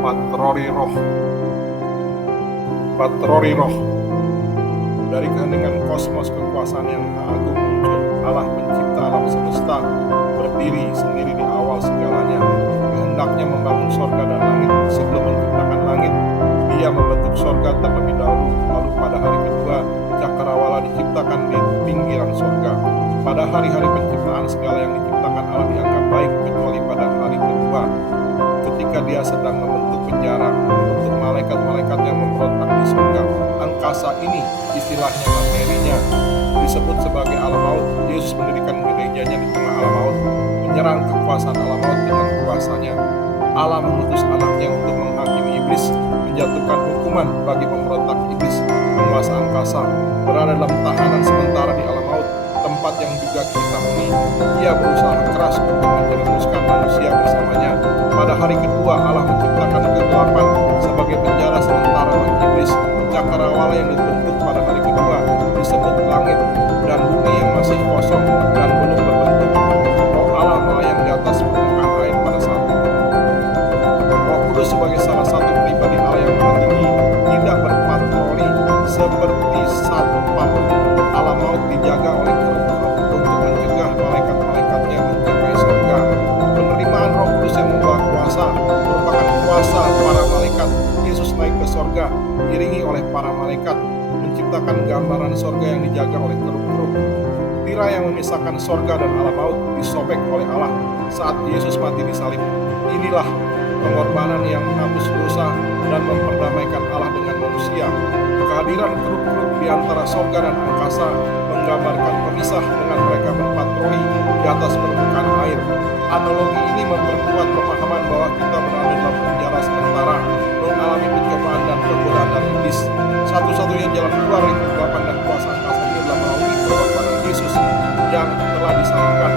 Patroli roh. Patroli roh. Dari keheningan kosmos kekuasaan yang agung muncul Allah pencipta alam semesta, berdiri sendiri di awal segalanya. Kehendaknya membangun sorga dan langit. Sebelum menciptakan langit, Dia membentuk sorga terlebih dahulu. Lalu pada hari kedua, cakrawala diciptakan di pinggiran sorga. Pada hari-hari penciptaan, segala yang diciptakan Allah dianggap baik, kecuali pada hari kedua, ketika Dia sedang membentuk penjara untuk malaikat-malaikat yang memberontak di surga. Angkasa ini, istilahnya materinya, disebut sebagai alam maut. Yesus mendirikan gerejanya di tengah alam maut, menyerang kekuasaan alam maut dengan kuasanya. Allah mengutus anaknya untuk menghakimi iblis, menjatuhkan hukuman bagi pemberontak iblis. Penguasa angkasa berada dalam tahanan sementara di alam maut, tempat yang juga kita huni. Ia berusaha keras untuk menjerumuskan manusia bersamanya. Pada hari kedua, Allah menciptakan kegelapan sebagai penjara sementara bagi iblis. Cakrawala yang dibentuk pada hari kedua disebut langit, dan bumi yang masih kosong dan belum berbentuk. Roh Allah melayang di atas permukaan air pada saat itu. Roh Kudus sebagai salah satu pribadi Allah yang maha tinggi tidak berpatroli seperti satpam. Alam maut dijaga oleh keruk-keruk untuk mencegah malaikat-malaikatnya mencapai surga. Penerimaan Roh Kudus yang membawa kuasa merupakan kuasa para malaikat. Yesus naik ke surga diiringi oleh para malaikat, menciptakan gambaran surga yang dijaga oleh keruk-keruk. Tirai yang memisahkan surga dan alam maut disobek oleh Allah saat Yesus mati di salib. Inilah pengorbanan yang menghapus dosa dan memperdamaikan Allah dengan manusia. Kehadiran keruk-keruk di antara surga dan angkasa menggambarkan pemisah dengan mereka berpatroli di atas permukaan air. Analogi ini memperkuat pemahaman bahwa kita berada dalam penjara sementara, mengalami pencobaan dan godaan dari iblis. Satu-satunya jalan keluar dari kegelapan dan kuasa angkasa ini adalah melalui pengorbanan Yesus yang telah disalibkan.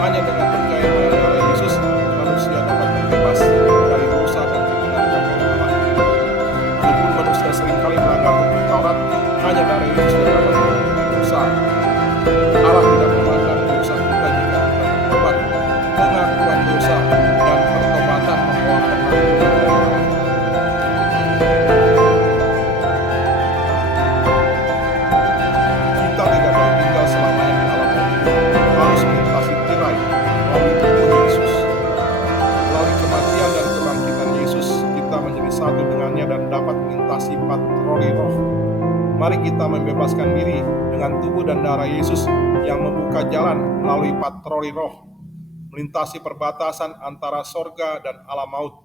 Hanya dengan percaya pada darah Yesus, manusia dapat terbebas dari dosa dan dibenarkan oleh Allah. Walaupun manusia seringkali melanggar hukum Taurat, hanya darah Yesus yang dapat mengampuni dosa. Allah tidak memandang dosa kita jika kita bertobat. Pengakuan dosa dan pertobatan membawa pengampunan. Kita tidak boleh tinggal selamanya di alam maut ini. Harus melintasi tirai melalui tubuh Yesus. Melalui kematian dan kebangkitan Yesus, kita menjadi satu dengannya dan dapat melintasi patroli roh. Mari kita membebaskan diri dengan tubuh dan darah Yesus yang membuka jalan melalui patroli roh, melintasi perbatasan antara sorga dan alam maut.